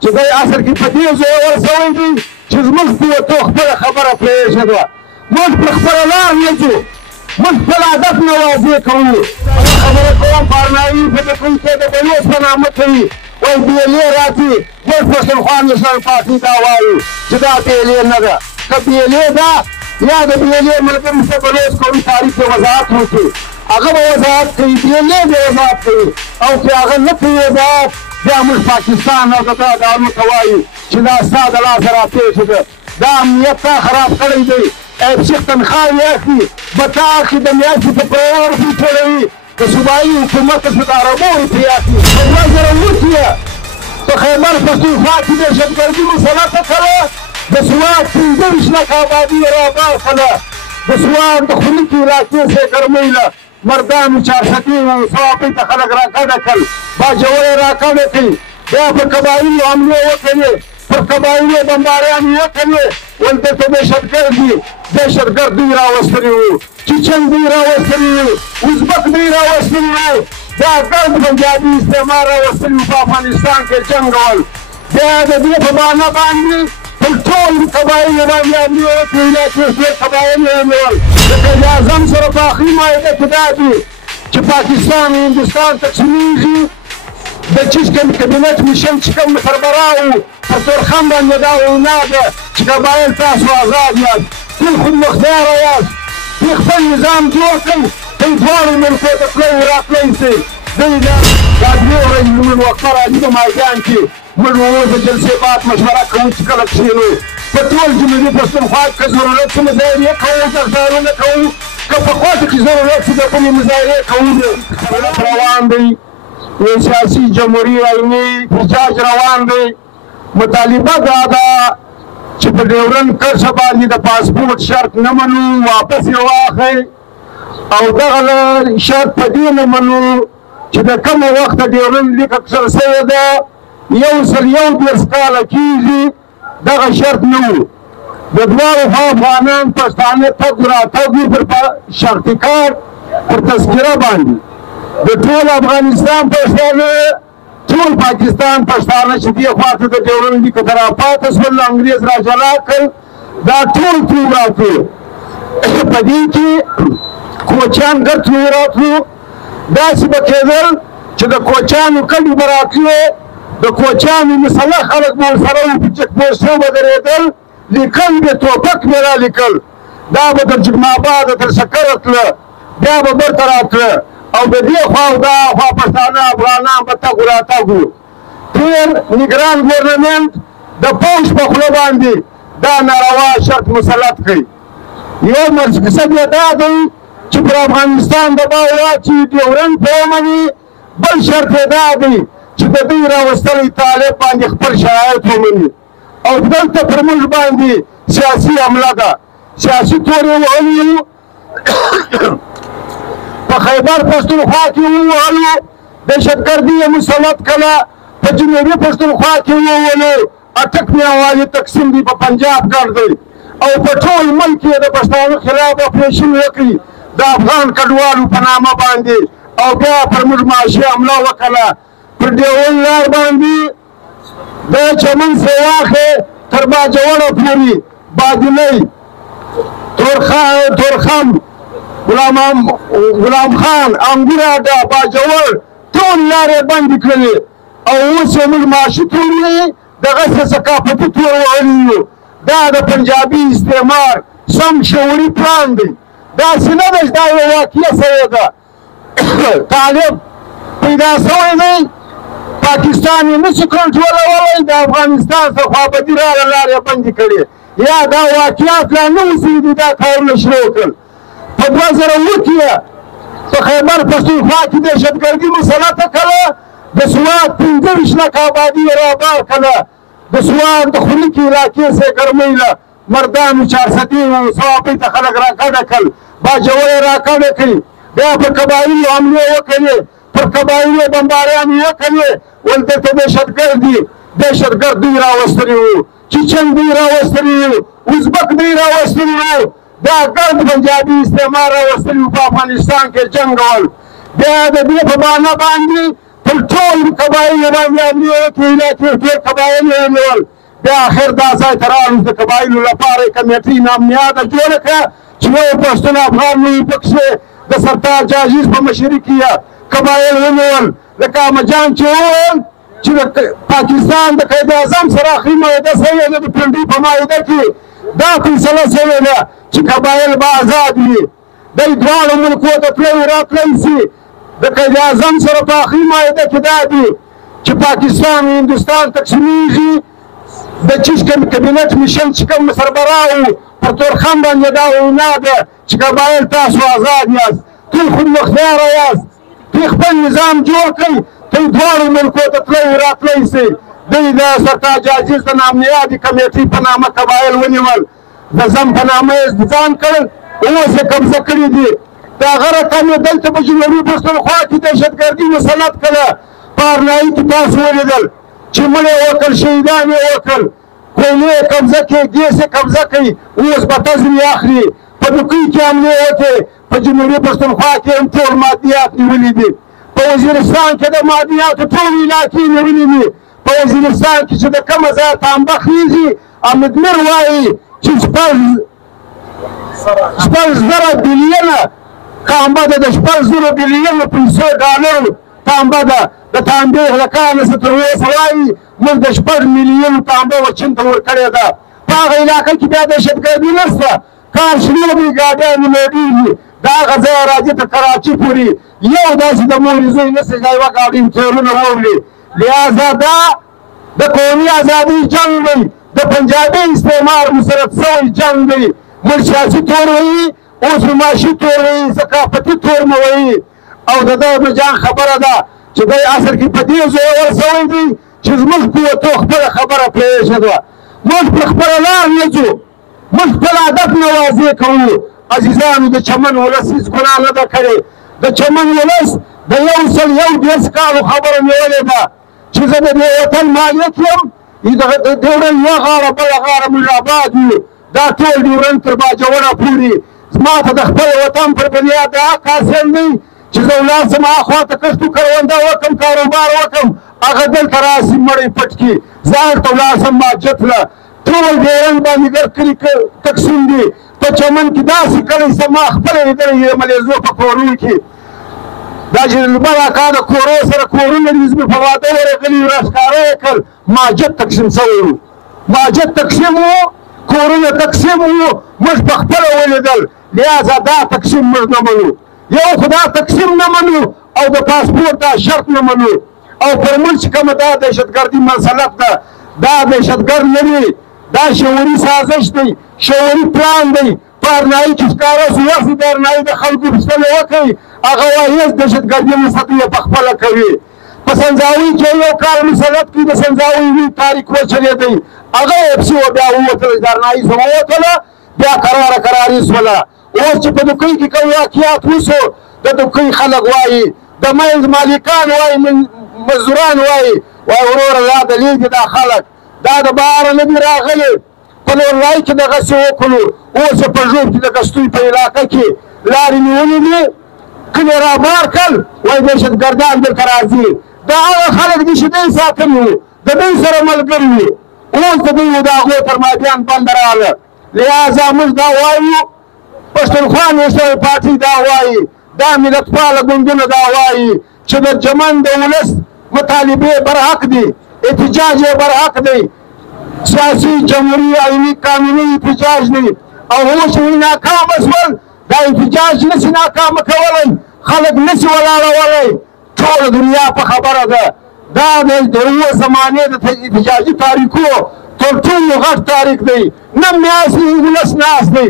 چې دی اصل کې په دې ځای ورسوی دی چې زموږ پوهتو خپله خبره پرېښوده. موږ پر خپله لار نه ځو، موږ خپل هدف نه واضح کوو. خبره کوم بارنایي په دې کوم کې د بلوڅ په نامه کوي، وایي بیلې راځي. موږ پښتونخوا نېشنل پارټي دا وایو چې دا بیلې نه ده. که بیلې ده یا د بیلې ملګري څه بلوڅ قومي تاریخ کې وضاحت وکړي، هغه به وضاحت کوي، بیلې به وضاحت کوي. او که هغه نه کوي وضاحت، بیا موږ پاکستان او د دا ادارو ته وایو چې دا ستا د لاسه راپېښې ده، دا امنیت تا خراب کړی دی. ایب شیخ تنخواوې اخلي، به تا اخلي د میاشتې په پرور کې ټولوي، د صوبایي حکومت څخه د عربو روپۍ اخلي. په 2008 کې په خیبر پښتونخوا کې دهشتګردي مسلطه کړه، د سوات 15 لکه آبادي یې رابار کړه. د سوات د خونکي علاقې څخه ګرمۍ له مردانو چارسکي صوابۍ ته خلک راکډه کړل، باجوړ یې راکډه کړي. بیا په قبایلو حملې وکړې، پر قبایلو بمباریانې وکړې. ول دلته دهشتګرد دي، دهشتګرد دوی راوستلي وو، چچن دوی راوستلي وو، ازبک دوی راوستلي وو، دا ګرد پنجابي استعمار راوستلي وو په افغانستان کې جنګول. بیا د دې په بهانه باندې پر ټول قبایلو باندې حملې وکړې، علاقې ټول قبایل یې ونیول. د قائد اعظم سره په آخري معاهده کې دا دي چې پاکستان او هندوستان تقسیمېږي. د چیز کابینټ میشن چې کوم سربراه وو په تورخم باندې دا وینا ده چې قبایل تاسو آزاد یاست، ټول خودمختاره یاست، دوی خپل نظام جوړ کړئ، دوی دواړو ملکو ته تلئ راتلئ شئ. دوی دا دوې ورځې زموږ وقفه راځي په میدان کې، موږ اوس د جلسې بعد مشوره کوو چې کله کښېنو. په ټول جنوبي پښتونخوا کې که ضرورت شي مظاهرې کوو، ګرځارونه کوو، که په خوټو کې ضرورت شي د بلې مظاهرې کوو. روان دی یو سیاسي جمهوري علمي احتجاج روان دی. مطالبه دا ده چې په ډیورنډ کرښه باندې د پاسپورټ شرط نه منو، واپس یې واخلئ. او دغه شرط په دې نه منو چې د کومه وخته ډیورنډ لیک اکثر شوې ده 131 کاله کېږي، دغه شرط نه و. د دواړو خوا افغانان پښتانه تګ راتګ وي پر شرطي کارت پر تذکره باندې. د ټول افغانستان پښتانه، ټول پاکستان پښتانه چې دې خواته د ډیورنډ لیک ته راپاته شول، انګریز را جلا کړ، دا ټول راتلو. په دې کې کوچیان ګرځو راتلو. داسې به کېدل چې د کوچیانو کلي به راتلو، د کوچیانو مسلح خلک به ورسره وو، په چک پوسټو به درېدل، لیکل به ټوپک به را لیکل. دا به تر جګماباده تر سکره تله، بیا به برته راتله. او د دې خوا او دا خوا پښتانه افغانان به تګ راتګ وو. تېر نګران ګورنمنټ د پوځ په خوله باندې دا ناروا شرط مسلط کړي. یو مقصد یې دا دی چې پر افغانستان دباو واچوي، ډیورنډ پرې ومني. بل شرط یې دا دی چې د دوی راوستلی طالب باندې خپل شرایط ومني. او دلته پر موږ باندې سیاسي حمله ده، سیاسي تور یې وهلي وو. په خیبر پښتونخوا کې ووهلو، دهشتګردي یې مسلط کړه. په جنوبي پښتونخوا کې ووهلو، اټک میاوالي تقسیم دی، په پنجاب ګډ دی. او په ټول ملک یې د پښتانه خلاف اپریشن وکړي د افغان کډوالو په نامه باندې. او بیا پر موږ معاشي حمله وکړه. پر ډیورنډ لار باندې د چمن سیواخې تر باجوړه پورې، بادلۍ، تورخم، غلام خان، انګور اډه، باجوړ، ټول لارې بندې کړلې. او اوس یې موږ معاشي تور دغسې ثقافتي تور وهلي یو. دا د پنجابي استعمار سم شعوري پلان دی. داسې نه ده چې دا یوه واقعه سوې ده. طالب پیدا سوی دی، پاکستان یې نشي کنټرولولی، د افغانستان څخه خوابدي راغله، لارې یې بندې کړې. یا دا واقعات لا نه اوسېږي، دي دا کارونه شروع کړل. په 2008 کې په خیبر پښتونخوا کې دهشتګردي مسلطه کړه، د سوات 15 لکه آبادي یې رابار کړه. د سوات د خونکي علاقې څخه ګرمۍ له مردانو چارسدي صوابۍ ته خلک راکډه کړل، باجوړ یې راکډه کړي. بیا پر قبایلو حملې وکړې، پر قبایلو بمباریانې وکړې. ول دلته دهشتګرد دي، دهشتګرد دوی راوستلي وو، چچن دوی راوستلي وو، ازبک دوی راوستلي وو، دا ګرد پنجابي استعمار راوستلي وو په افغانستان کې جنګول. بیا د دې په بهانه باندې پر ټول قبایل باندې امنیت ویلایت ټول قبایل یې ونیول. بیا اخر دا ځای ته راغلو د قبایلو لپاره یې کمیټۍ نامنیاده جوړه کړه چې یو پښتون افغان نه وي پکښې د سرتاج عزیز په مشري کې قبایل ونیول. لکه احمد جان چې وویل چې د پاکستان د قید اعظم سره آخري معاهده شوې ده د پنډۍ په معاهده کې دا فیصله شوې ده چې قبایل به آزاد وي. دی دواړو ملکو ته تللی راتلی سي. د قید اعظم سره په آخري معاهده کې دا دي چې پاکستان و هندوستان تقسیمیږي. د چیز کابینټ میشن چې کوم سربراه و پر تورخم باندې دا وینا ده چې قبایل تاسو آزاد یاست، ټول خودمختاره یاست، دوی خپل نظام جوړ کړئ، دوی دواړو ملکو ته تللی راتلی سي. دوی د سرتاج عزیز د نامنیادې کمیټۍ په نامه قبایل ونیول، د زم په نامه یې ځان کړل، اوس یې قبضه کړي دي. د هغه رقم یې دلته په جنوبي پښتونخوا کې دهشتګردي مسلط کړه. په ارنایي کې تاسو ولیدل چې مړه یې وکړل، شهیدان یې وکړل، کویلې یې قبضه کړي، ګیس یې قبضه کوي، اوس به تزمې اخلي. په دوکۍ کې حملې وکړې، په جنوبي پښتونخوا کې هم ټول مادیات نیولي دي. په وزیرستان کې د مادیاتو ټول علاقې نیولي دي. په وزیرستان کې چې د کومه ځایه تانبه خېږي، امدمیر وایي چې شپږ زره بلیونه تانبه ده، د شپږ زره بلیونو پیسو ډالرو تانبه ده. د تانبې له کاره نه تر اوسه وایي موږ د 6 میلیونو تانبه چین ته ورکړې ده. په هغه علاقه کې بیا دهشتګردي نشته، کار شنې بریګاډیانې لوډېږي، د هغه ځایه راځي تر کراچي پورې یو داسې د مورې زوی نشي چې یوه ګاډۍ ټیرونه ووړي. لہذا دا د قومي ازادۍ جنګ دی، د پنجابي استعمار مسلط شوی جنګ دی. موږ سیاسي تور وایي، اوس معاشي تور وایي، ثقافتي تور مه وایي. او د ده د جان خبره ده چې دی اصل کې په دې ځای ورسوی دی چې زموږ قوتو خپله خبره پرېښوده. موږ پر خپله لار نه ځو، موږ خپل هدف نه واضح کوو. عزیزانو، د چمن ولس هېڅ ګناه نه ده کړې. د چمن ولس د 121 کالو خبره نیولې ده چې زه د دې وطن مالک یم. د ډیورنډ یوه غاړه بله غاړه موږ آباد یو، دا ټول ډیورنډ تر باجوړه پورې زما ته د خپل وطن پر بنیاد د حق حاصل دی چې زه ولاړ شم هاخوا ته کښت و کرونده وکړم، کاروبار وکړم، هغه دلته راسي مړی پټ کړي، زه هلته ولاړ شم ماجت له. ټول ډیورنډ باندې کلي تقسیم دي. په چمن کې داسې کلی شته ما خپله لیدلی یم ملیزو په کورونو کې. دا چې لمر اکا د کورو سره کورونه دي، زموږ په واده ورغلي وو، راښکاره یې کړل، ماجت تقسیم شوی وو. ماجت تقسیم وو، کورونه تقسیم وو، موږ په خپله ولیدل. لہذا دا تقسیم موږ نه منو. یو خو دا تقسیم نه منو او د پاسپورټ دا شرط نه منو. او پر موږ چې کومه دا دهشتګردي مسلط ده، دا دهشتګرد نه دی، دا شعوري سازش دی، شعوري پلان دی. په ارنایي کې ښکاره شو، وخت د ارنایي د خلکو پوښتنې وکړئ، هغه وایي هېڅ دهشتګردي مسلط یې په خپله کوي. په سنځاوي کې یو کال مسلط کړي، د سنځاوي لوی تاریک وچلېدی، هغه یې پسې و بیا ووتله، د ارنایي څخه ووتله، بیا کراري شوله. اوس چې په دوکۍ کې کوم واقعات وشو، د دوکۍ خلک وایي، د منځ مالکان وایي، مزدوران وایي وروره دا دلیل دي، دا خلک دا د بهاره نه دي راغلي. په لورلای کې دغسې وکړو، اوس یې په ژوب کې د کستوی په علاقه کې لارې نیولې دي، کلي رابار کړل، وایي دهشتګردان دلته راځي. دا هغه خلک دي چې دوی ساتلي وو، د دوی سره ملګري وو، اوس د دوی د هغو تر مادیان بنده راغله. لہذا موږ دا وایو، پښتونخوا نیشنل پارټي دا وایي، دا ملتپاله ګوندونه دا وایي چې د چمن د ولس مطالبې برحق دي، احتجاج یې برحق دی، سیاسي جمهوري علمي قانوني احتجاج دی. او اوس چې ناکامه شول، دا احتجاج نشي ناکامه کولی، خلک نشي ولاړولی. ټوله دنیا په خبره ده. دا د اوه زمانې د احتجاجي تاریخو تر ټولو غټ تاریخ دی. نه میاشتې ولس ناست دی،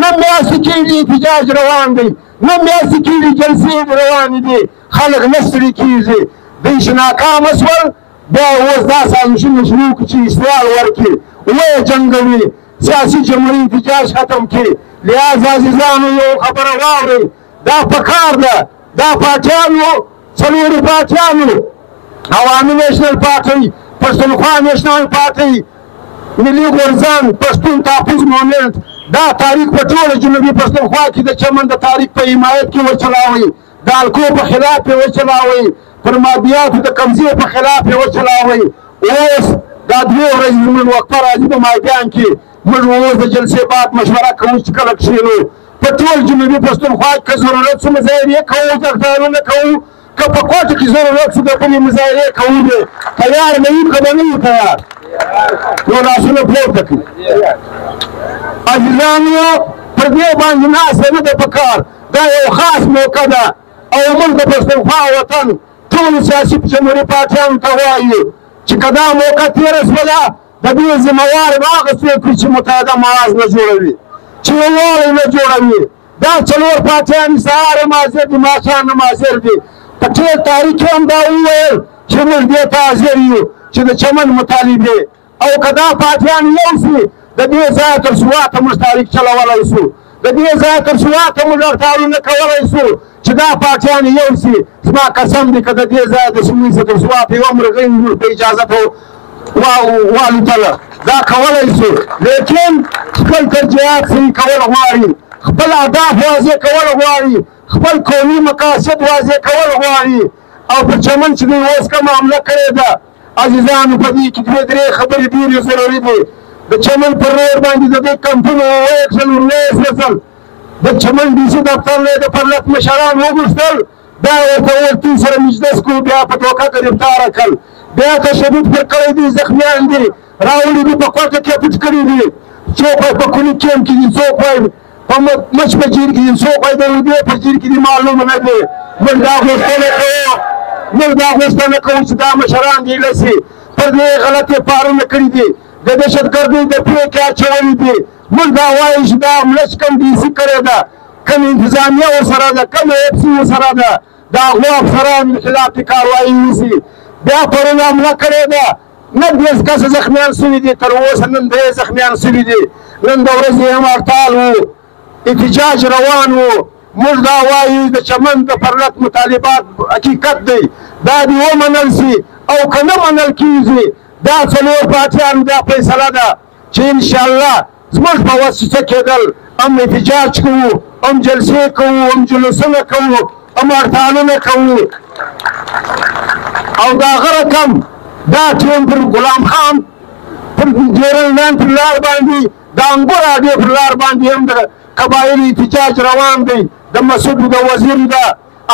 نه میاشتې کېږي احتجاج روان دی، نه میاشتې کېږي جلسې روانې دي، خلک نه ستړي کېږي. دوی چې ناکامه شول، بیا اوس دا سازشونه شروع کړي چې استعمال ورکړي، ویې جنګوي، سیاسي جمهوري احتجاج ختم کړي. لہذا عزیزانو، یو خبره واورئ، دا پکار ده، دا پارټیانو، څلورو پارټیانو، عوامي نیشنل پارټۍ، پښتونخوا نیشنل پارټۍ، ملي غورځنګ، پښتون تحفظ مومنټ، دا تاریخ په ټوله جنوبي پښتونخوا کې د چمن د تاریخ په حمایت کې وچلاوئ، د الکو په خلاف یې وچلاوئ، پر مادیاتو د قبضې په خلاف یې وچلاوئ. اوس دا 2 ورځې زموږ وقفه راځي په مایدان کې. موږ اوس د جلسې بعد مشوره کوو چې کله کښېنو په ټول جنوبي پښتونخوا کې که ضرورت شو مظاهرې کوو، ځړدارونه کوو، که په کوټه کې ضرورت شو د بلې مظاهرې کوو. دی تیار نه یو که به نه یو تیار؟ نو لاسونه پورته کړي. عزیزانو پر دې باندې ناسته نه ده پکار. دا یو خاص موقع ده او موږ د پښتونخوا وطن ټولو سیاسي جمهوري پارټیانو ته وایو چې که دا موقع تېره شوله د دې ذمهوار به هغه څوک وي چې متحده معاذ نه جوړوي، چې یووالی نه جوړوي. دا 4 پارټیانې سهار یې مازدیګر دي، ماښام یې مازدیګر دي. په ټول تاریخ کې هم دا وویل چې موږ دې ته حاضر یو چې د چمن مطالبې او که دا پارټیان یو شي د دې ځایه تر سواته موږ تاریخ چلولی شو، د دې ځایه تر سواته موږ هړتالونه کولی شو چې دا پارټیان یو شي. زما قسم دی که د دې ځایه د سویس تر سواته یوه مرغۍ موږ په اجازت والوتله دا کولی شو. لیکن خپل ترجیحات صحیح کول غواړي، خپل اهداف واضح کول غواړي، خپل قومي مقاصد واضح کول غواړي. او په چمن چې دوی اوس کومه حمله کړې ده عزیزانو په دې کې 2-3 خبرې ډېرې ضروري دي. د چمن پر روډ باندې د دې کمپونه وویشل ورسل. د چمن ډي سي دفتر نه د پرلط مشران وغوښتل، دا ورته وویل دوی سره مجلس کوو، بیا په ټوکه ګرفتاره کړل. بیا تشدد پر کړی دي، زخمیان دي، راوړي دي، په کوټه کې پټ کړي دي. څوک وایي په کوني کیمپ کې دي، څوک وایي په مچ په جیر کې دي، څوک وایي د اوبې په جیر کې دي، معلومه نه دي. موږ دا غوښتنه کوو چې دا مشران دې لسي پر دې غلطې پارونه کړي دي، د دهشتګردۍ د پرېکړې اچولي دي. موږ دا وایو چې دا حمله چې کوم ډي سي کړې ده، کوم انتظامیه ورسره ده، کوم اف سي ورسره ده، د هغو افسرانو خلاف دې کاروایي وشي. بیا پرون حمله کړې ده، 90 کسه زخمیان شوي دي، تر اوسه نن 3 زخمیان شوي دي. نن د ورځې هم هړتال و، احتجاج روان و. موږ دا وایو د چمن د پرلط مطالبات حقیقت دی، دا دې ومنل شي او که نه منل کېږي دا 4 پارټیانو دا فیصله ده چې انشاءالله زموږ په وسیله کېدل هم احتجاج کوو، هم جلسې کوو، هم جلوسونه کوو، هم هړتالونه کوو. او د هغه رقم دا ټیم پر غلام خان پر جیرل لین پر لار باندې د انګور اډې پر لار باندې هم د قبایلي احتجاج روان دی. د مسعود د وزیر ده،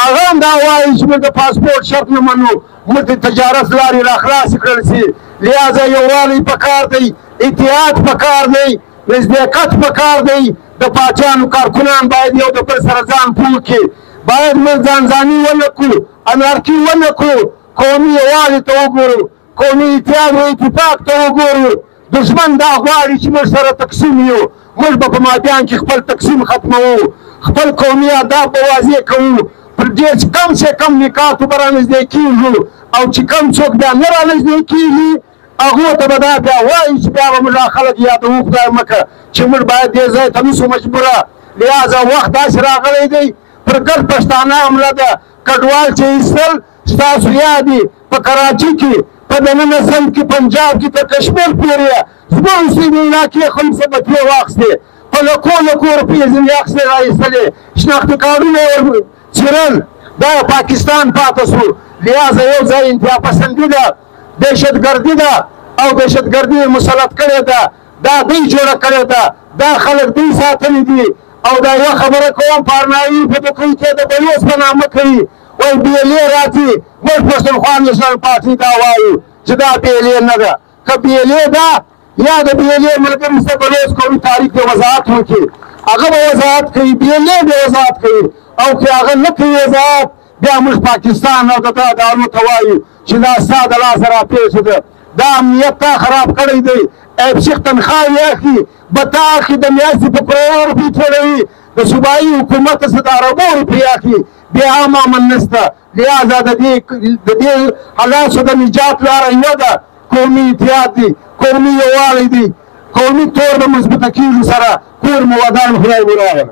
هغه هم دا وایي چې موږ د پاسپورټ شرط نه منو، موږ د تجارت لارې راخلاصې کړل شي. لہذا یووالی پکار دی، اتحاد پکار دی، نزدېکت پکار دی. د پاچانو کارکنان باید یو د بل سره ځان پوه کړي. باید موږ ځانځاني ونه کړو، انارکي ونه کړو، قومي یووالي ته وګورو، قومي اتحاد و اتفاق ته وګورو. دښمن دا غواړي چې موږ سره تقسیم یو. موږ به په مادیان کې خپل تقسیم ختموو، خپل قومي اهداف به واضح کوو. پر دې چې کم سے کم نکاتو به رانږدې کېږو او چې کم څوک بیا نه رانږدې کېږي هغو ته به دا بیا وایي چې بیا به موږ خلک یادوو خدای مکه چې موږ باید دې ځای ته نشو مجبوره. لہذا وخت داسې راغلی دی پر ګرد پښتانه حمله ده. کډوال چې ایستل ستاسو یاد دي په کراچي کې، په دننه سند کې، پنجاب کې، تر کشمیر پورې زموږ اوسېدو علاقې خلکو څخه بټوې واخیستې، په لکو روپۍ ځینې اخیستې راایستلې، شناختي کارډونه یې څیرل. دا پاکستان پاتې شو. لہذا یو ځای انتها پسندي ده، دهشتګردي ده او دهشتګردي یې مسلط کړې ده، دا دوی جوړه کړې ده، دا خلک دوی ساتلي دي. او دا یوه خبره کوم، پارنایي په دوکۍ کې د بلوڅ په نامه کوي، وایي بیلې راځي. موږ پښتونخوا نیشنل پارټي دا وایو چې دا بیلې نه ده. که بیلې ده یا د بیلې ملګري سره بلوڅ قومي تاریخ د وضاحت وکړي، هغه به وضاحت کوي، بیلې به وضاحت کوي. او که هغه نه کوي وضاحت، بیا موږ پاکستان او د دا دارو ته وایو چې دا ستا د لاسه راپېښه ده، دا امنیت تا خراب کړی دی. ایب شیخ تنخواهې اخلي، به تا اخلي، د میاشتې په کروڑو روپۍ ټولوي، د صوبایي حکومت څخه د اربو روپۍ اخلي، بیا هم امن نشته. لہذا د دې حالاتو د نجات لاره یوه ده، قومي اتحاد دی، قومي یووالی دی، قومي طور به مثبته کېږي سره. کور مو ودان، خدای مو راغله.